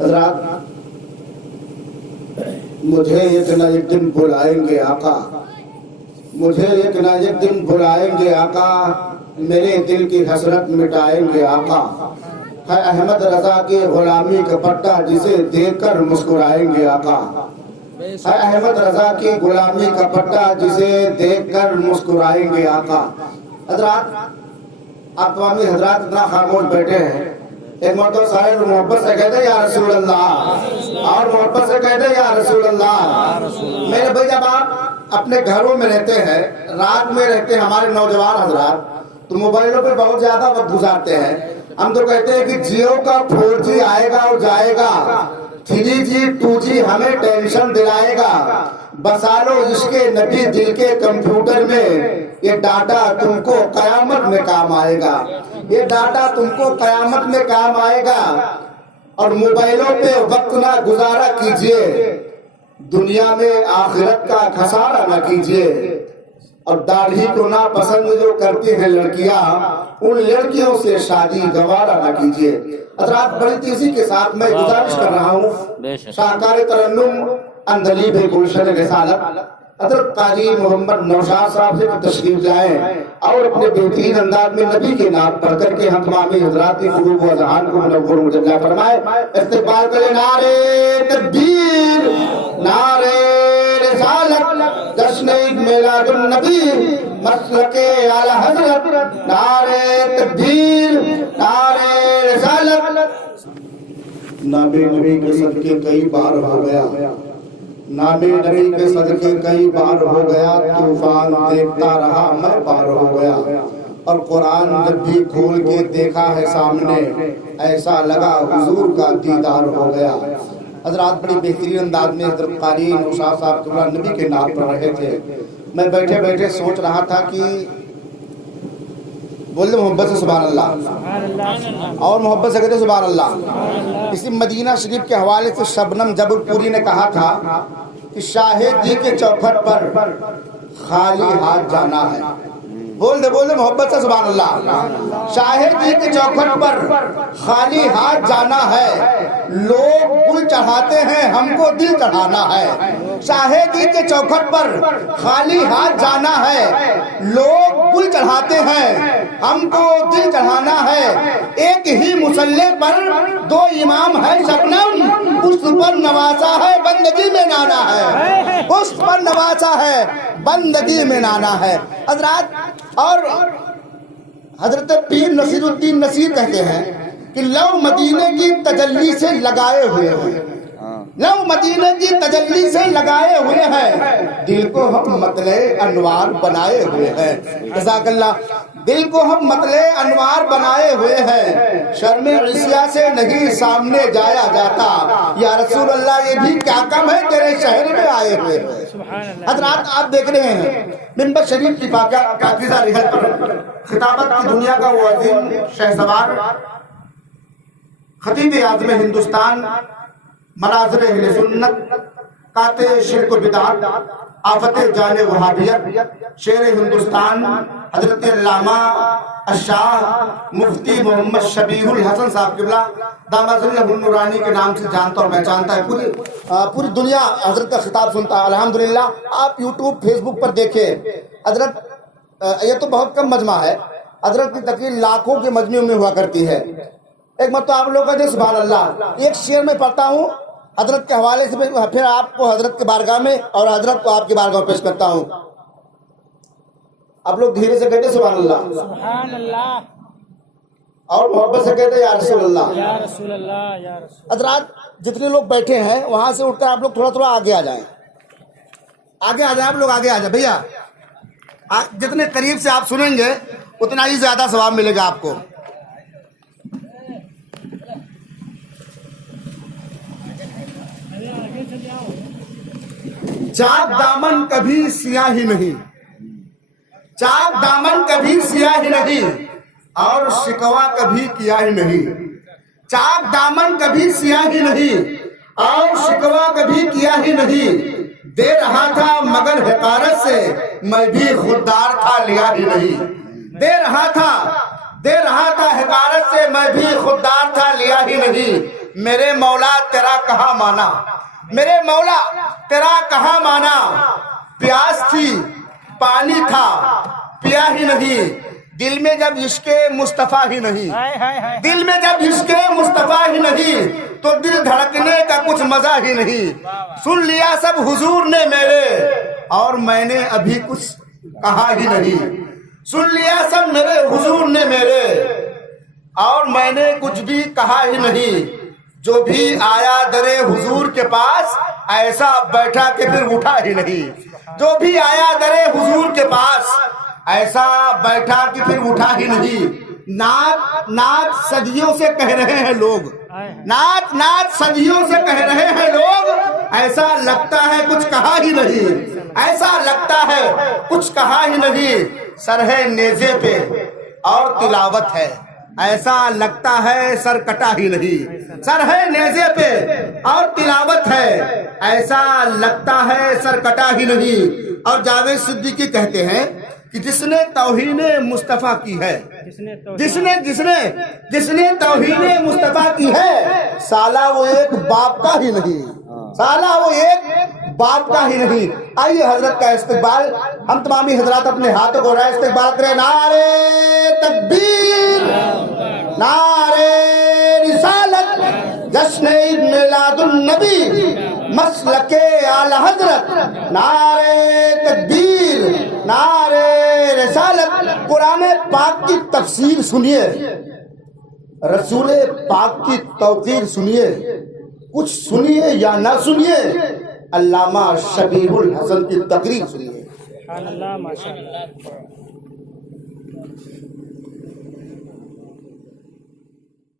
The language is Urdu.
حضرات مجھے ایک نہ ایک دن بلائیں گے آقا، مجھے ایک نہ ایک دن بلائیں گے آقا، میرے دل کی حسرت مٹائیں گے آقا۔ ہے احمد رضا کی غلامی کا پٹا جسے دیکھ کر مسکرائیں گے آقا، ہے احمد رضا کی غلامی کا پٹا جسے دیکھ کر مسکرائیں گے آقا۔ حضرات آپ تمامی حضرات اتنا خاموش بیٹھے ہیں، ایک مرتبہ سارے محبت سے کہتے ہیں یا رسول اللہ، اور محبت سے کہتے ہیں یا رسول اللہ۔ میرے بھائی جب آپ اپنے گھروں میں رہتے ہیں، رات میں رہتے ہیں، ہمارے نوجوان حضرات تو موبائلوں پہ بہت زیادہ وقت گزارتے ہیں۔ ہم تو کہتے ہیں کہ جیو کا 4G آئے گا اور جائے گا، 3G 2G ہمیں ٹینشن دلائے گا، بسا لو عشق نبی دل کے کمپیوٹر میں، یہ ڈاٹا تم کو قیامت میں کام آئے گا، یہ ڈاٹا تم کو قیامت میں کام آئے گا۔ اور موبائلوں پہ وقت نہ گزارا کیجئے، دنیا میں آخرت کا خسارہ نہ کیجئے۔ اور داڑھی کو ناپسند جو کرتی ہیں لڑکیاں، ان لڑکیوں سے شادی گوارا نہ کیجئے۔ حضرات بڑی تیزی کے ساتھ میں گزارش کر رہا ہوں، شاہکار ترنم اندلیب گلشن رسالت حضرت قاضی محمد نوشاد صاحب سے تشریف لائیں اور اپنے بہترین انداز میں نبی کے نام پڑھ کر کے ہم تمامی حضرات کی قلوب و اذہان کو منور مجلہ فرمائے۔ استقبال کریں نعرے تکبیر، نعرے رسالت، جشن عید میلاد النبی، مسلک اعلی حضرت، نعرے تکبیر، نعرے رسالت۔ نام نبی کے صدقے کئی بار ہو گیا، نام نبی کے صدقے کئی بار ہو گیا، طوفان دیکھتا رہا میں پار ہو گیا، اور قرآن جب بھی کھول کے دیکھا ہے سامنے، ایسا لگا حضور کا دیدار ہو گیا۔ حضرات بڑی بہترین انداز میں حضرت قاری نوشاد صاحب قبلہ نبی کے نام پر رہے تھے۔ میں بیٹھے بیٹھے سوچ رہا تھا کہ بولے محبت سے سبحان اللہ، اور محبت سے کہتے سبحان اللہ۔ اسی مدینہ شریف کے حوالے سے شبنم جبر پوری نے کہا تھا کہ شاہد جی کے چوکھٹ پر خالی ہاتھ جانا ہے۔ بول دے محبت سے سبحان اللہ۔ شاہد جی کے چوکھٹ پر خالی ہاتھ جانا ہے، لوگ گل چڑھاتے ہیں ہم کو دل چڑھانا ہے۔ شاہد جی کے چوکھٹ پر خالی ہاتھ جانا ہے، لوگ گل چڑھاتے ہیں ہم کو دل چڑھانا ہے۔ ایک ہی مصلی پر دو امام ہے شبنم، اس پر نوازا ہے بندگی میں نانا ہے، اس پر نوازا ہے بندگی میں نانا ہے۔ حضرات اور حضرت پیر نصیر الدین نصیر کہتے ہیں کہ لو مدینے کی تجلی سے لگائے ہوئے ہیں، لو مدینے کی تجلی سے لگائے ہوئے ہیں، دل کو ہم مطلع انوار بنائے ہوئے ہیں۔ جزاک اللہ۔ دل کو ہم مطلع انوار بنائے ہوئے ہیں، شرم عصیہ سے نہیں سامنے جایا جاتا، یا رسول اللہ یہ بھی کیا کم ہے تیرے شہر میں آئے ہوئے ہیں۔ حضرات آپ دیکھ رہے ہیں منبر شریف کی پاکیزہ رحل پر خطابت کی دنیا کا وہ عظیم شہسوار، خطیب اعظم ہندوستان، مناظر اہل سنت، قاطع شرک و بدعت، آفت جان وہابیت، شیر ہندوستان حضرت علامہ الشاہ مفتی محمد شبیہ الحسن صاحب قبلہ دامت النورانی کے نام سے جانتا اور پہچانتا ہے، پوری دنیا حضرت کا خطاب سنتا ہے الحمدللہ۔ آپ یوٹیوب فیس بک پر دیکھیں حضرت، یہ تو بہت کم مجمع ہے، حضرت کی تقریر لاکھوں کے مجمع میں ہوا کرتی ہے۔ ایک مرتبہ آپ لوگ کا سبحان اللہ ایک شعر میں پڑھتا ہوں حضرت کے حوالے سے، پھر آپ کو حضرت کے بارگاہ میں اور حضرت کو آپ کی بارگاہ میں پیش کرتا ہوں۔ آپ لوگ دھیرے سے کہتے سبحان اللہ، سبحان اللہ، اور محبت سے کہتے یا رسول اللہ، یا رسول اللہ، یا رسول۔ حضرات جتنے لوگ بیٹھے ہیں وہاں سے اٹھ کر آپ لوگ تھوڑا تھوڑا آگے آ جائیں، آگے آ جائیں، آپ لوگ آگے آ جائیں بھیا۔ جتنے قریب سے آپ سنیں گے اتنا ہی زیادہ ثواب ملے گا آپ کو۔ چاک دامن کبھی سیاہ ہی نہیں، چاک دامن کبھی سیاہ ہی نہیں، اور شکوا کبھی کیا ہی نہیں۔ چاک دامن کبھی سیاہ ہی نہیں، اور شکوا کبھی کیا ہی نہیں، دے رہا تھا مگر حقارت سے میں بھی خوددار تھا لیا ہی نہیں۔ دے رہا تھا حقارت سے میں بھی خوددار تھا لیا ہی نہیں میرے مولا تیرا کہاں مانا میرے مولا تیرا کہاں مانا پیاس تھی پانی تھا پیا ہی نہیں دل میں جب عشق مصطفیٰ ہی نہیں دل میں جب عشق مصطفیٰ ہی نہیں تو دل دھڑکنے کا کچھ مزہ ہی نہیں سن لیا سب حضور نے میرے اور میں نے ابھی کچھ کہا ہی نہیں سن لیا سب میرے حضور نے میرے اور میں نے کچھ بھی کہا ہی نہیں جو بھی آیا درے حضور کے پاس ایسا بیٹھا کہ پھر اٹھا ہی نہیں جو بھی آیا درے حضور کے پاس ایسا بیٹھا کہ پھر اٹھا ہی نہیں نعت صدیوں سے کہہ رہے ہیں لوگ نعت صدیوں سے کہہ رہے ہیں لوگ ایسا لگتا ہے کچھ کہا ہی نہیں ایسا لگتا ہے کچھ کہا ہی نہیں سر ہے نیزے پہ اور تلاوت ہے ایسا لگتا ہے سر کٹا ہی نہیں سر ہے نیزے پہ اور تلاوت ہے ایسا لگتا ہے سر کٹا ہی نہیں اور جاوید صدیقی کہتے ہیں کہ جس نے توہین مصطفیٰ کی ہے جس نے توہین مصطفیٰ کی ہے سالہ وہ ایک باپ کا ہی نہیں سالہ وہ ایک باپ کا ہی نہیں آئیے حضرت کا استقبال ہم تمامی حضرات اپنے ہاتھوں کو رائے استقبال کریں نعرے تکبیر نعرے رسالت جشن عید میلاد النبی مسلک اعلی حضرت نعرے تکبیر نعرے رسالت قرآن پاک کی تفسیر سنیے رسول پاک کی توقیر سنیے کچھ سنیے یا نہ سنیے علامہ شبیح الحسن کی تقریر سنیے اللہ ماشاء اللہ